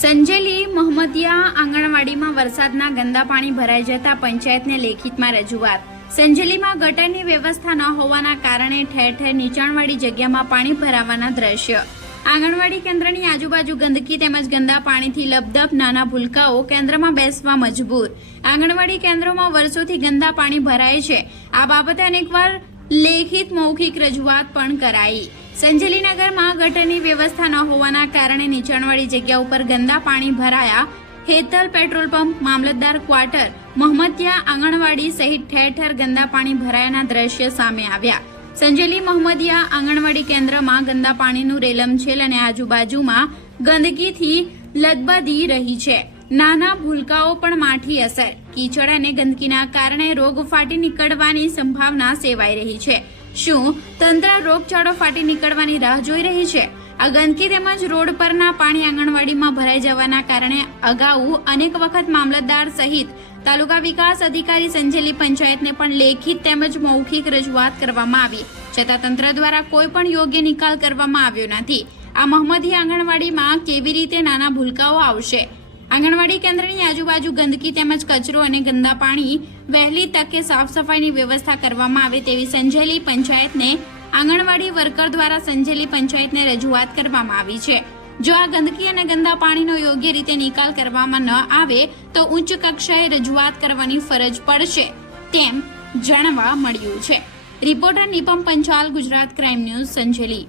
સંજેલી મોહમ્મદિયા આંગણવાડીમાં વરસાદના ગંદા પાણી ભરાઈ જતા પંચાયતને લેખિતમાં રજૂઆત. સંજેલીમાં ગટરની વ્યવસ્થા ન હોવાના કારણે ઠેર ઠેર નીચાણવાળી જગ્યામાં પાણી ભરાવાના દ્રશ્ય. આંગણવાડી કેન્દ્રની આજુબાજુ ગંદકી તેમજ ગંદા પાણીથી લબદબ નાના ભૂલકાઓ કેન્દ્રમાં બેસવા મજબૂર. આંગણવાડી કેન્દ્રોમાં વર્ષોથી ગંદા પાણી ભરાય છે. આ બાબતે અનેકવાર લેખિત મૌખિક રજૂઆત પણ કરાઈ. સંજેલીનગરમાં ગટરની વ્યવસ્થા ન હોવાના કારણે નીચાણવાળી જગ્યા ઉપર ગંદા પાણી ભરાયા. Hetal petrol pump, mamlatdar quarter, Mohammadiya anganwadi સહિત ઠેર ઠેર ગંદા પાણી ભરાયાના દ્રશ્ય સામે આવ્યા. સંજેલી, મોહમ્મદિયા આંગણવાડી કેન્દ્રમાં ગંદા પાણીનું રેલમછેલ અને આજુબાજુમાં ગંદકીથી લદબદી રહી છે. નાના ભૂલકાઓ પણ માઠી અસર. કીચડ અને ગંદકીના કારણે રોગ ફાટી નીકળવાની સંભાવના સેવાઈ રહી છે. શું તંત્ર રોગચાળો ફાટી નીકળવાની રાહ જોઈ રહી છે? આ ગંદકી તેમજ રોડ પરના પાણી આંગણવાડીમાં ભરાઈ જવાના કારણે અગાઉ અનેક વખત મામલતદાર સહિત તાલુકા વિકાસ અધિકારી સંજેલી પંચાયતને પણ લેખિત તેમજ મૌખિક રજૂઆત કરવામાં આવી. છતાં તંત્ર દ્વારા કોઈ પણ યોગ્ય નિકાલ કરવામાં આવ્યો નથી. આ મહમદી આંગણવાડીમાં કેવી રીતે નાના ભૂલકાઓ આવશે? આંગણવાડી કેન્દ્રની આજુબાજુ ગંદકી તેમજ કચરો અને ગંદા પાણી વહેલી તકે સાફ સફાઈની વ્યવસ્થા કરવામાં આવે તેવી સંજેલી પંચાયતને આંગણવાડી વર્કર દ્વારા સંજેલી પંચાયતને રજૂઆત કરવામાં આવી છે. જો આ ગંદકી અને ગંદા પાણીનો યોગ્ય રીતે નિકાલ કરવામાં ન આવે, તો ઉચ્ચ કક્ષાએ રજૂઆત કરવાની ફરજ પડશે, તેમ જાણવા મળ્યું છે. Reporter Nipam Panchal, Gujarat crime news, Sanjeli.